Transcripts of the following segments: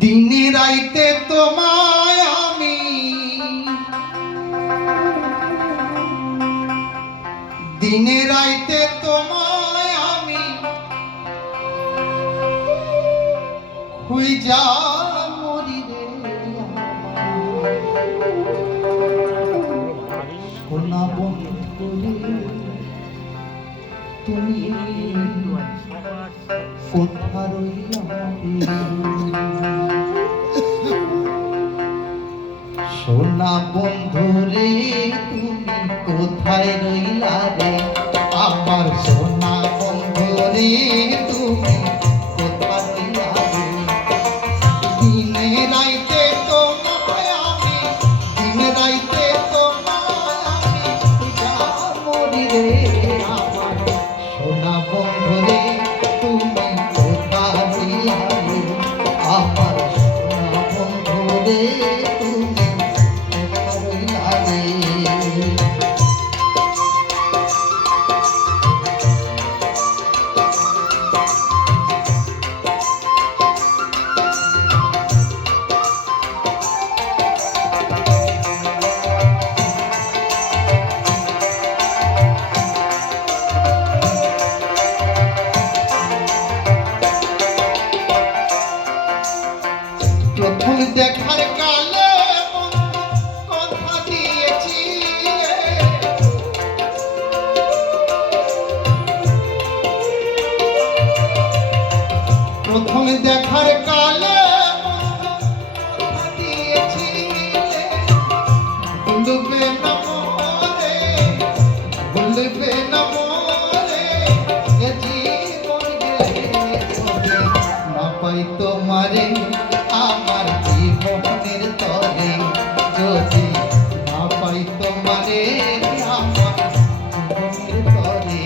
দিনে রাইতে তোমায় আমি দিনে রাইতে তোমায় আমি খুঁজা মরি রে সোনা বন্ধু তুমি কোথা রইলা সোনা বন্ধু রে তুমি কোথায় রইলা রে আমার সোনা বন্ধু রে তুমি কোথায় রইলা রে দিনে রাইতে তোমায় আমি দিনে রাইতে তোমায় আমি খুঁজা মরি রে আমার সোনা বন্ধু রে তুমি কোথায় রইলা রে আমার সোনা বন্ধু রে তুমি প্রথম দেখার কালে কথা দিয়েছি প্রথম দেখার কালে কথা দিয়েছি ভুলবে না মোরে ভুলবে না মোরে এ জীবন গেলে না পাই তোমারে আমার জীবনের তরে যদি না পাই তোমারে আমার জীবনের তরে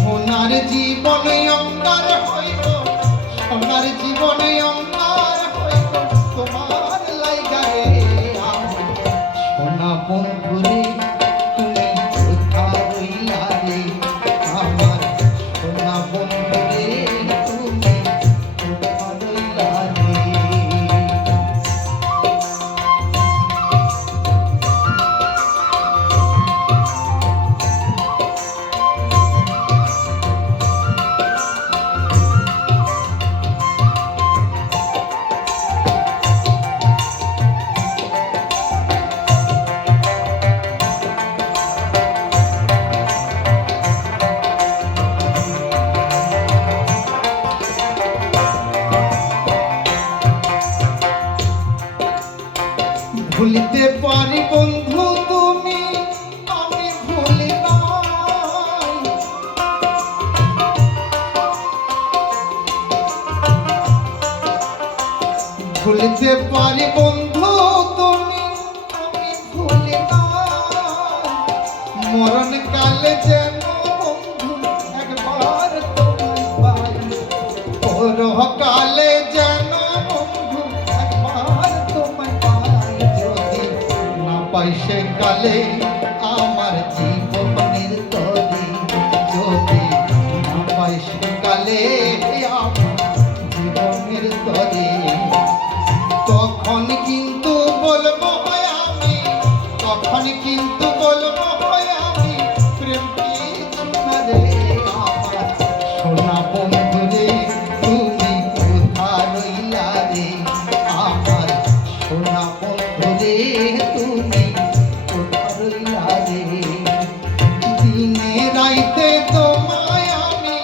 সোনার জীবনে অঙ্গার হইব সোনার জীবনে অঙ্গার হইব তোমার লাইগারে আমার সোনা বন্ধু রে তুমি কোথায় রইলা রে আমার সোনা বন্ধু রে তুমি কোথায় রইলা রে ভুলিতে পারি বন্ধু তুমি আমি ভুলি নাই ভুলিতে পারি বন্ধু তুমি আমি ভুলি নাই মরণ কালে যেন বন্ধু একবার তোমায় পাই পরহ কালে যেন বন্ধু একবার তোমায় পাই যদি না পাই সে কালে আমার জীবনের তরে যদি না পাই সে কালে আমার জীবনের তরে তখন কিন্তু বলবো আমি তখন কিন্তু বলবো আমি প্রেম কিছু না রে আমার সোনা বন্ধু রে তুমি কোথায় রইলা রে আমার সোনা বন্ধু রে তুমি কোথায় রইলা রে দিনে রাইতে তোমায় আমি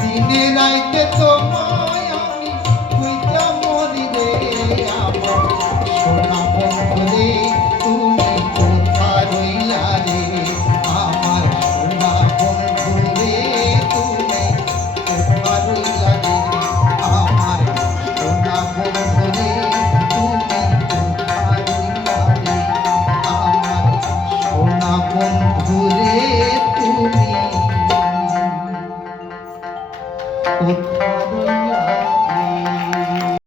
দিনে রাইতে তোমায়